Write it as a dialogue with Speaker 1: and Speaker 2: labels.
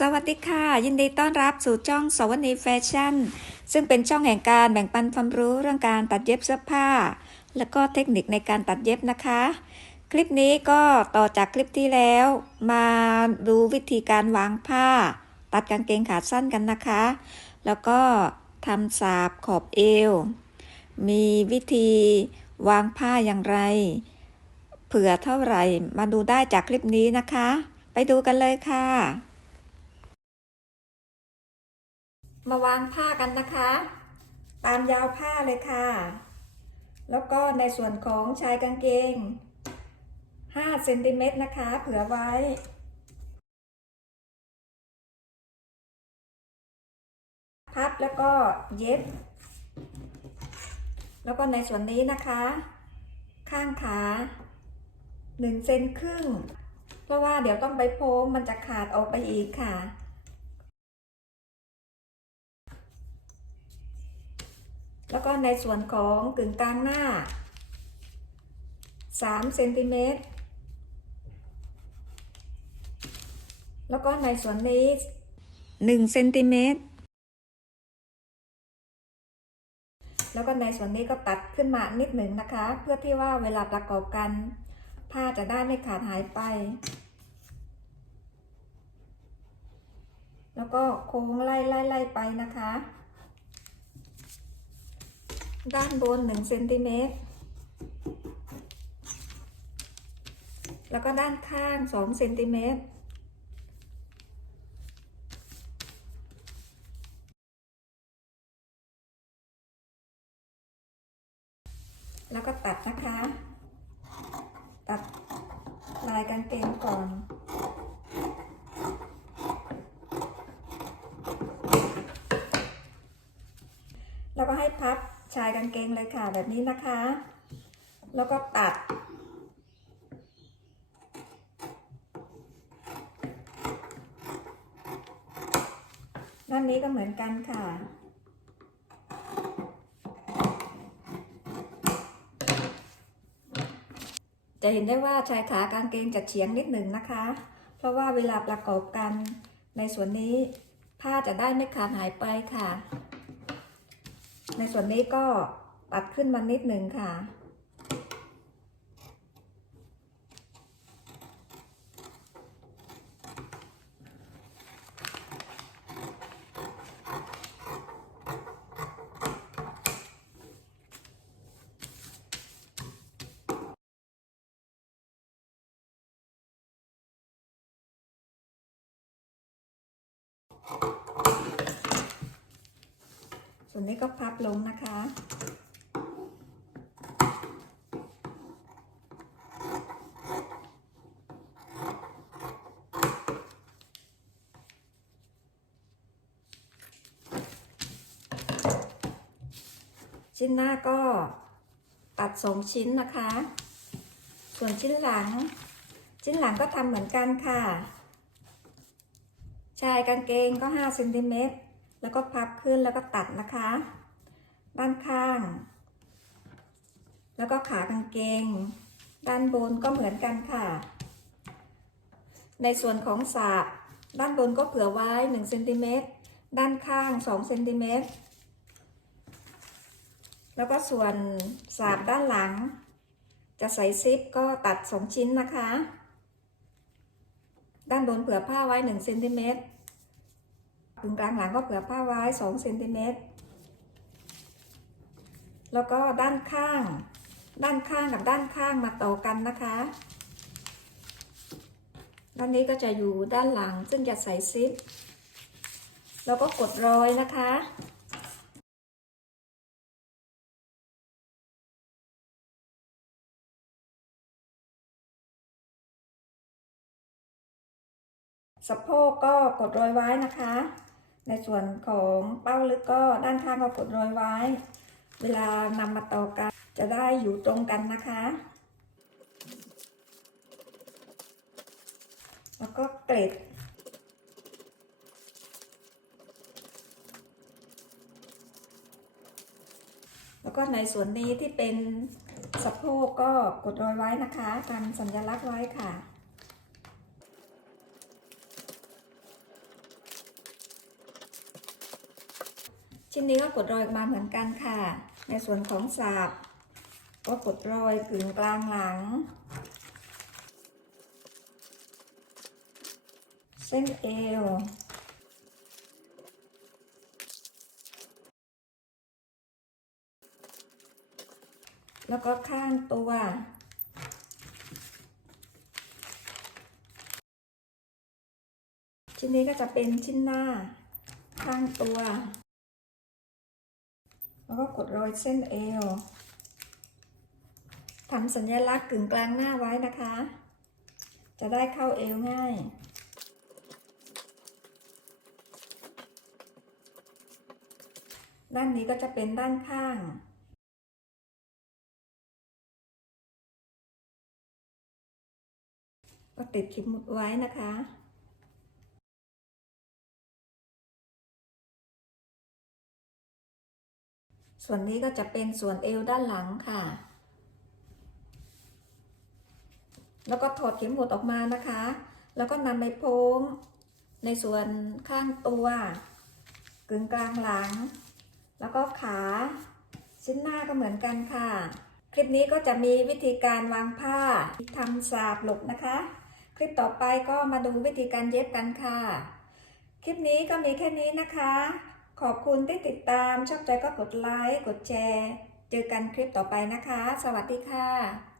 Speaker 1: สวัสดีค่ะ ยินดีต้อนรับสู่ช่องสวนีแฟชั่น ซึ่งเป็นช่องแห่งการแบ่งปันความรู้เรื่องการตัดเย็บเสื้อผ้า แล้วก็เทคนิคในการตัดเย็บนะคะ คลิปนี้ก็ต่อจากคลิปที่แล้ว มาดูวิธีการวางผ้า ตัดกางเกงขาสั้นกันนะคะ แล้วก็ทำสาบขอบเอว มีวิธีวางผ้าอย่างไร เผื่อเท่าไหร่มาดูได้จากคลิปนี้นะคะ ไปดูกันเลยค่ะ มาวางผ้ากันนะคะ ตามยาวผ้าเลยค่ะ แล้วก็ในส่วนของชายกางเกง5เซนติเมตรนะคะ เผื่อไว้พับแล้วก็เย็บ แล้วก็ในส่วนนี้นะคะ ข้างขา1เซนครึ่ง เพราะว่าเดี๋ยวต้องไปโพมันจะขาดออกไปอีกค่ะ แล้วก็ในส่วนของกึ่งกลางหน้า3เซนติเมตร แล้วก็ในส่วนนี้1เซนติเมตร แล้วก็ในส่วนนี้ก็ตัดขึ้นมานิดหนึ่งนะคะ เพื่อที่ว่าเวลาประกอบกันผ้าจะได้ไม่ขาดหายไป แล้วก็โค้งไล่ไล่ไล่ไปนะคะ ด้านบน1เซนติเมตร แล้วก็ด้านข้าง2เซนติเมตร แล้วก็ตัดนะคะ ตัดลายกางเกงก่อน แล้วก็ให้พับชาย กางเกงเลยค่ะ แบบนี้นะคะ แล้วก็ตัด ด้านนี้ก็เหมือนกันค่ะจะเห็นได้ว่าชายขากางเกงจะเฉียงนิดหนึ่งนะคะ เพราะว่าเวลาประกอบกันในส่วนนี้ผ้าจะได้ไม่ขาดหายไปค่ะ ในส่วนนี้ก็ตัดขึ้นมานิดหนึ่งค่ะ นี้ก็พับลงนะคะชิ้นหน้าก็ตัดสองชิ้นนะคะ ส่วนชิ้นหลัง ชิ้นหลังก็ทำเหมือนกันค่ะ ชายกางเกงก็5เซนติเมตร แล้วก็พับขึ้นแล้วก็ตัดนะคะ ด้านข้าง แล้วก็ขากางเกง ด้านบนก็เหมือนกันค่ะ ในส่วนของสาบด้านบนก็เผื่อไว้1เซนติเมตรด้านข้าง2เซนติเมตรแล้วก็ส่วนสาบด้านหลัง จะใส่ซิปก็ตัด 2 ชิ้นนะคะ ด้านบนเผื่อผ้าไว้1เซนติเมตร ตรงกลางหลังก็เผื่อผ้าไว้2เซนติเมตรแล้วก็ด้านข้าง ด้านข้างกับด้านข้างมาต่อกันนะคะ ด้านนี้ก็จะอยู่ด้านหลังซึ่งจะใส่ซิป แล้วก็กดรอยนะคะสะโพกก็กดรอยไว้นะคะ ในส่วนของเป้าลึกก็ด้านข้างก็กดรอยไว้ เวลานำมาต่อกัน จะได้อยู่ตรงกันนะคะ แล้วก็เกล็ดแล้วก็ในส่วนนี้ที่เป็นสะโพกก็กดรอยไว้นะคะทำสัญลักษณ์ไว้ค่ะ ชิ้นนี้ก็กดรอยออกมาเหมือนกันค่ะ ในส่วนของสาบก็กดรอยกึ่งกลางหลัง เส้นเอวแล้วก็ข้างตัว ชิ้นนี้ก็จะเป็นชิ้นหน้า ข้างตัว แล้วก็กดรอยเส้นเอวทำสัญลักษณ์กึ่งกลางหน้าไว้นะคะ จะได้เข้าเอวง่าย ด้านนี้ก็จะเป็นด้านข้าง ก็ติดคลิปมุดไว้นะคะ ส่วนนี้ก็จะเป็นส่วนเอวด้านหลังค่ะ แล้วก็ถอดเข็มหมุดออกมานะคะ แล้วก็นำไปโพ้งในส่วนข้างตัว กึ่งกลางหลัง แล้วก็ขาชิ้นหน้าก็เหมือนกันค่ะ คลิปนี้ก็จะมีวิธีการวางผ้าทำสาบหลบนะคะ คลิปต่อไปก็มาดูวิธีการเย็บกันค่ะ คลิปนี้ก็มีแค่นี้นะคะ ขอบคุณที่ติดตามชอบใจก็กดไลค์กดแชร์ เจอกันคลิปต่อไปนะคะ สวัสดีค่ะ